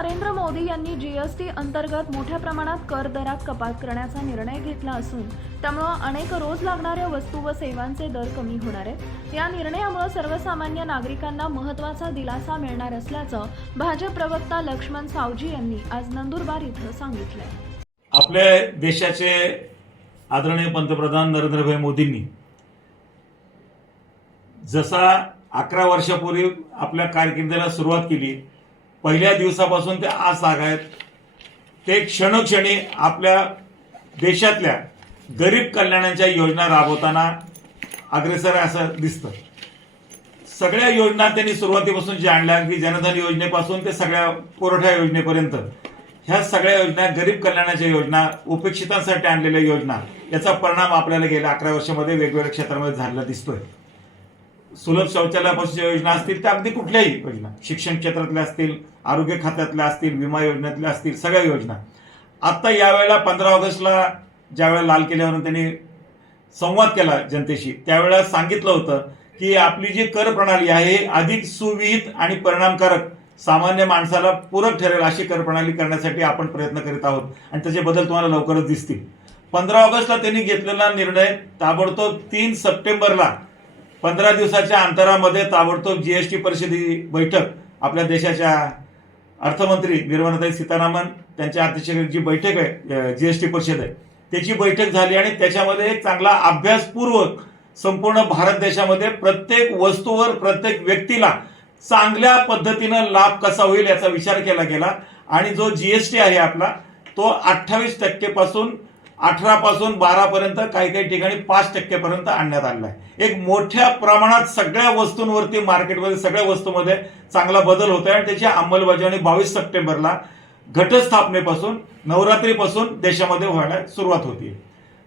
नरेंद्र मोदी यांनी जीएसटी अंतर्गत मोठ्या प्रमाणात कर दरात कपात करण्याचा निर्णय घेतला असून त्यामुळं अनेक रोज लागणाऱ्या वस्तू व सेवांचे दर कमी होणार आहेत. या निर्णयामुळे सर्वसामान्य नागरिकांना महत्त्वाचा दिलासा मिळणार असल्याचं भाजप प्रवक्ता लक्ष्मण सावजी यांनी आज नंदुरबार इथं सांगितलं. आपल्या देशाचे आदरणीय पंतप्रधान नरेंद्रभाई मोदींनी जसा अकरा वर्षापूर्वी आपल्या कारकिर्दीला सुरुवात केली पहिल्या दिवसापासून ते आज जागा आहेत. ते क्षणोक्षणी आपल्या देशातल्या गरीब कल्याणाच्या योजना राबवताना अग्रेसर असं दिसतं. सगळ्या योजना त्यांनी सुरुवातीपासून जे आणल्या की जनधन योजनेपासून ते सगळ्या पुरवठा योजनेपर्यंत. ह्या सगळ्या योजना गरीब कल्याणाच्या योजना उपेक्षितांसाठी आणलेल्या योजना याचा परिणाम आपल्याला गेल्या अकरा वर्षामध्ये वेगवेगळ्या क्षेत्रामध्ये झालेला दिसतोय. सुलभ शौचालयापासून योजना असतील त्या अगदी कुठल्याही योजना. शिक्षण क्षेत्रातल्या असतील आरोग्य खात्यातल्या असतील विमा योजनेतल्या असतील सगळ्या योजना. आत्ता यावेळेला पंधरा ऑगस्टला ज्यावेळेला लाल किल्ल्यावरून त्यांनी संवाद केला जनतेशी त्यावेळेला सांगितलं होतं की आपली जी कर प्रणाली आहे ही अधिक सुविहित आणि परिणामकारक सामान्य माणसाला पूरक ठरेल अशी कर प्रणाली करण्यासाठी आपण प्रयत्न करीत आहोत. आणि त्याचे बदल तुम्हाला लवकरच दिसतील. पंधरा ऑगस्टला त्यांनी घेतलेला निर्णय ताबडतोब तीन सप्टेंबरला पंधरा दिवसाच्या अंतरामध्ये ताबडतोब जी एस टी परिषदेची बैठक आपल्या देशाच्या अर्थमंत्री निर्मलाताई सीतारामन त्यांच्या अध्यक्षतेची जी बैठक आहे जी एस टी परिषद आहे त्याची बैठक झाली आणि त्याच्यामध्ये एक चांगला अभ्यासपूर्वक संपूर्ण भारत देशामध्ये प्रत्येक वस्तूवर प्रत्येक व्यक्तीला चांगल्या पद्धतीनं लाभ कसा होईल याचा विचार केला गेला. आणि जो जी एस टी आहे आपला तो अठ्ठावीस टक्केपासून अठरा पासून बारा पर्यंत काही काही ठिकाणी पाच टक्केपर्यंत आणण्यात आलेला आहे एक मोठ्या प्रमाणात सगळ्या वस्तूंवरती मार्केटमध्ये सगळ्या वस्तूमध्ये चांगला बदल होत आहे आणि त्याची अंमलबजावणी बावीस सप्टेंबरला घटस्थापनेपासून नवरात्रीपासून देशामध्ये व्हायला सुरुवात होती.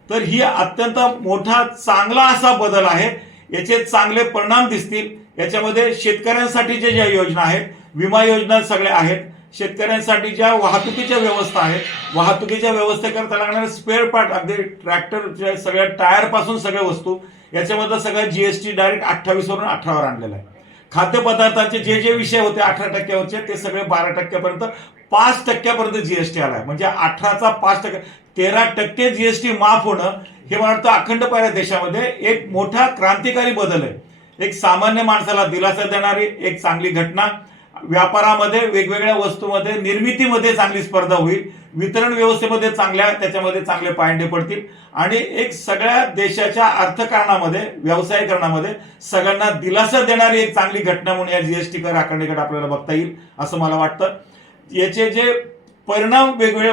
तर ही अत्यंत मोठा चांगला असा बदल आहे. याचे चांगले परिणाम दिसतील. याच्यामध्ये शेतकऱ्यांसाठी ज्या योजना आहेत विमा योजना सगळ्या आहेत. शेतकऱ्यांसाठी ज्या वाहतुकीच्या व्यवस्था आहेत वाहतुकीच्या व्यवस्थेकरता लागणारे स्पेअर पार्ट अगदी ट्रॅक्टरच्या सगळ्या टायरपासून सगळ्या वस्तू याच्यामधलं सगळं जीएसटी डायरेक्ट अठ्ठावीसवरून अठरावर आणलेलं आहे. खाद्यपदार्थांचे जे जे विषय होते अठरा टक्क्यावरचे ते सगळे बारा टक्क्यापर्यंत पाच टक्क्यापर्यंत जीएसटी आलाय. म्हणजे अठराचा पाच टक्के तेरा टक्के जीएसटी माफ होणं हे मला वाटतं अखंड पाहिल्या देशामध्ये एक मोठा क्रांतिकारी बदल आहे. एक सामान्य माणसाला दिलासा देणारी एक चांगली घटना व्यापारामध्ये वेगवेगळ्या वस्तूमध्ये निर्मितीमध्ये चांगली स्पर्धा होईल. वितरण व्यवस्थेमध्ये चांगल्या त्याच्यामध्ये चांगले पायंडे पडतील. आणि एक सगळ्या देशाच्या अर्थकारणामध्ये व्यवसायीकरणामध्ये सगळ्यांना दिलासा देणारी एक चांगली घटना म्हणून या जीएसटी कर आकारणीकडे आपल्याला बघता येईल असं मला वाटतं. याचे जे परिणाम वेगवेगळे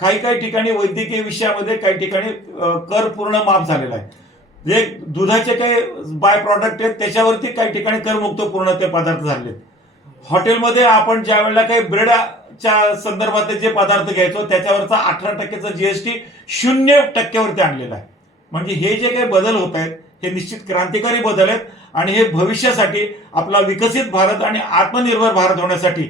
काही काही ठिकाणी वैद्यकीय विषयामध्ये काही ठिकाणी कर पूर्ण माफ झालेला आहे. जे दुधाचे काही बाय प्रॉडक्ट आहेत त्याच्यावरती काही ठिकाणी करमुक्त पूर्ण ते पदार्थ झालेत. हॉटेलमध्ये आपण ज्या वेळेला काही ब्रेडच्या संदर्भातले जे पदार्थ घ्यायचो त्याच्यावरचा अठरा टक्क्याचा जीएसटी शून्य टक्क्यावरती आणलेला आहे. म्हणजे हे जे काही बदल होत आहेत हे निश्चित क्रांतिकारी बदल आहेत आणि हे भविष्यासाठी आपला विकसित भारत आणि आत्मनिर्भर भारत होण्यासाठी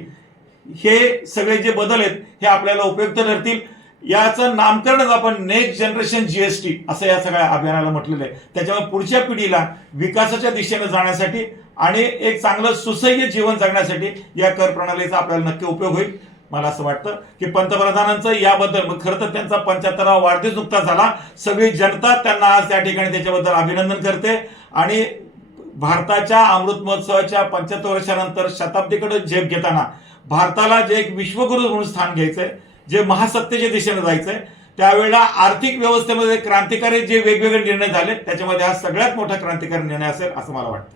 हे सगळे जे बदल आहेत हे आपल्याला उपयुक्त ठरतील. याचं नामकरणच आपण नेक्स्ट जनरेशन जीएसटी असं या सगळ्या अभियानाला म्हटलेलं आहे. त्याच्यामुळे पुढच्या पिढीला विकासाच्या दिशेने जाण्यासाठी आणि एक चांगलं सुसह्य जीवन जगण्यासाठी या कर प्रणालीचा आपल्याला नक्की उपयोग होईल. मला असं वाटतं की पंतप्रधानांचं याबद्दल मग खरं तर त्यांचा पंच्याहत्तरावा वाढदिवस नुकताच झाला. सगळी जनता त्यांना आज त्या ठिकाणी त्याच्याबद्दल अभिनंदन करते. आणि भारताच्या अमृत महोत्सवाच्या पंच्याहत्तर वर्षानंतर शताब्दीकडे झेप घेताना भारताला जे एक विश्वगुरु म्हणून स्थान घ्यायचंय जे महासत्तेच्या दिशेने जायचंय त्यावेळेला आर्थिक व्यवस्थेमध्ये क्रांतिकारी जे वेगवेगळे निर्णय झाले त्याच्यामध्ये हा सगळ्यात मोठा क्रांतिकारी निर्णय असेल असं मला वाटतं.